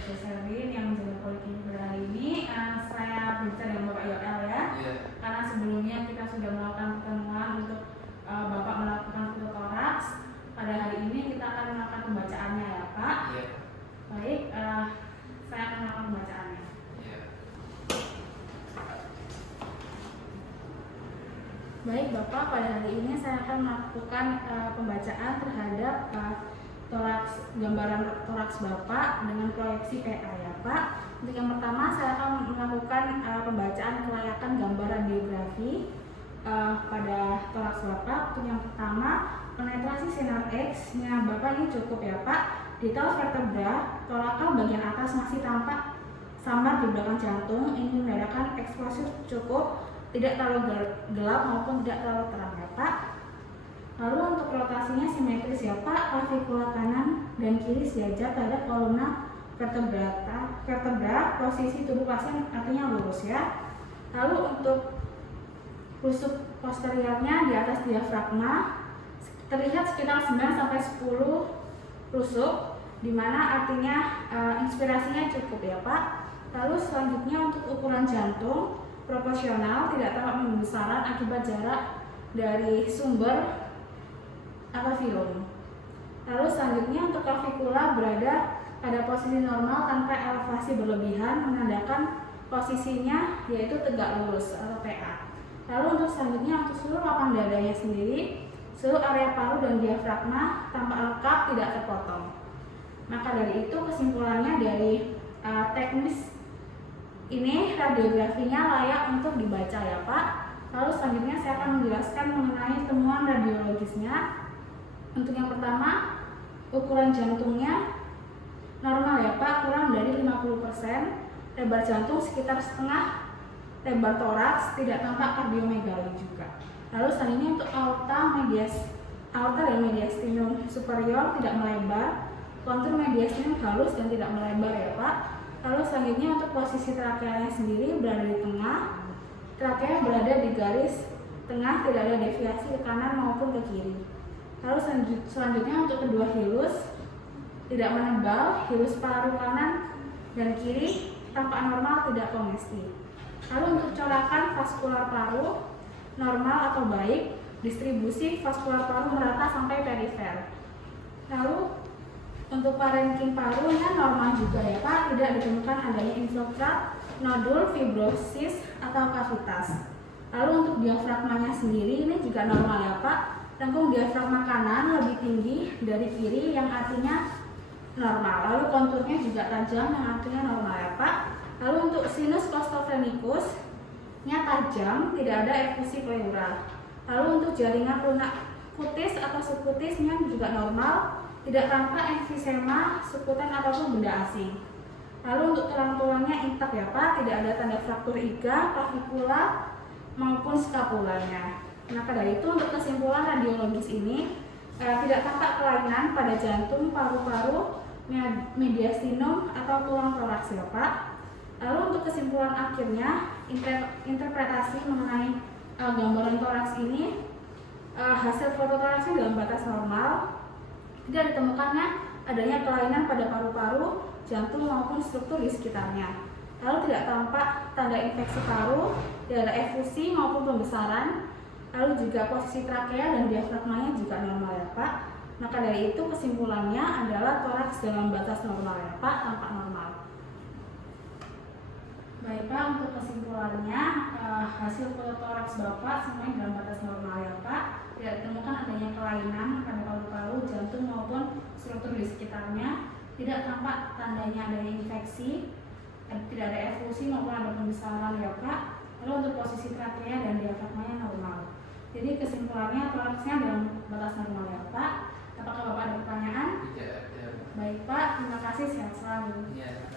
Dr. Sherin yang menjaga poliklinik pada hari ini. Saya berbicara dengan Bapak Yoel ya. Karena sebelumnya kita sudah melakukan pertemuan untuk Bapak melakukan fototoraks. Pada hari ini kita akan melakukan pembacaannya ya Pak. Baik, saya akan melakukan pembacaannya. Baik Bapak, pada hari ini saya akan melakukan pembacaan terhadap gambaran toraks Bapak dengan proyeksi PA ya Pak. Untuk yang pertama saya akan melakukan pembacaan kelayakan gambar radiografi pada toraks Bapak. Untuk yang pertama, penetrasi sinar X-nya Bapak ini cukup ya Pak. Detail vertebra torakal bagian atas masih tampak samar di belakang jantung. Ini menandakan eksposur cukup, tidak terlalu gelap maupun tidak terlalu terang ya Pak. Lalu untuk rotasinya simetris ya Pak, klavikula kanan dan kiri sejajar terhadap kolumna vertebra, posisi tubuh pasien artinya lurus ya. Lalu untuk rusuk posteriornya di atas diafragma terlihat sekitar 9-10 rusuk, dimana artinya inspirasinya cukup ya Pak. Lalu selanjutnya untuk ukuran jantung proporsional, tidak terlalu pembesaran akibat jarak dari sumber atau filum. Lalu selanjutnya untuk klavikula berada pada posisi normal tanpa elevasi berlebihan, menandakan posisinya yaitu tegak lurus atau PA. Lalu untuk selanjutnya untuk seluruh lapang dadanya sendiri, seluruh area paru dan diafragma tampak lengkap, tidak terpotong. Maka dari itu kesimpulannya dari teknis ini radiografinya layak untuk dibaca ya Pak. Lalu selanjutnya saya akan menjelaskan mengenai temuan radiologisnya. Untuk yang pertama, ukuran jantungnya normal ya Pak, kurang dari 50%. Lebar jantung sekitar setengah lebar toraks, tidak tampak kardiomegali juga. Lalu selanjutnya untuk aorta dan mediastinum superior tidak melebar, kontur mediastinum halus dan tidak melebar ya Pak. Lalu selanjutnya untuk posisi trakeanya sendiri berada di tengah. Trakea berada di garis tengah, tidak ada deviasi ke kanan maupun ke kiri. Lalu selanjutnya untuk kedua hilus tidak menebal, hilus paru kanan dan kiri tampak normal, tidak kongestif. Lalu untuk corakan vaskular paru normal atau baik, distribusi vaskular paru merata sampai perifer. Lalu untuk parenkim parunya normal juga ya Pak, tidak ditemukan adanya infiltrat, nodul, fibrosis atau kavitas. Lalu untuk diafragmanya sendiri ini juga normal ya Pak. Lengkung diafragma kanan lebih tinggi dari kiri yang artinya normal. Lalu konturnya juga tajam yang artinya normal ya Pak. Lalu untuk sinus costophrenikusnya tajam, tidak ada efusi pleural. Lalu untuk jaringan lunak kutis atau subkutisnya juga normal, tidak tampak emfisema, sukutan ataupun benda asing. Lalu untuk tulang-tulangnya intak ya Pak, tidak ada tanda fraktur iga, klavikula maupun skapulanya. Maka dari itu untuk kesimpulan radiologis ini tidak tampak kelainan pada jantung, paru-paru, mediastinum atau tulang toraks ya Pak. Lalu untuk kesimpulan akhirnya, interpretasi mengenai gambaran toraks ini, hasil fototoraksnya dalam batas normal, tidak ditemukannya adanya kelainan pada paru-paru, jantung maupun struktur di sekitarnya. Lalu tidak tampak tanda infeksi paru, tidak ada efusi maupun pembesaran. Lalu juga posisi trakea dan diafragmanya juga normal ya Pak. Maka dari itu kesimpulannya adalah toraks dalam batas normal ya Pak, tampak normal. Baik Pak, untuk kesimpulannya hasil fototoraks Bapak semuanya dalam batas normal ya Pak. Tidak ditemukan adanya kelainan pada paru-paru, jantung maupun struktur di sekitarnya. Tidak tampak tandanya adanya infeksi, tidak ada efusi maupun ada pembesaran ya Pak. Lalu untuk posisi trakea dan diafragmanya normal. Jadi kesimpulannya toraksnya dalam batas normal ya Pak. Apakah Bapak ada pertanyaan? Tidak. Baik Pak, terima kasih, sehat selalu. Ya.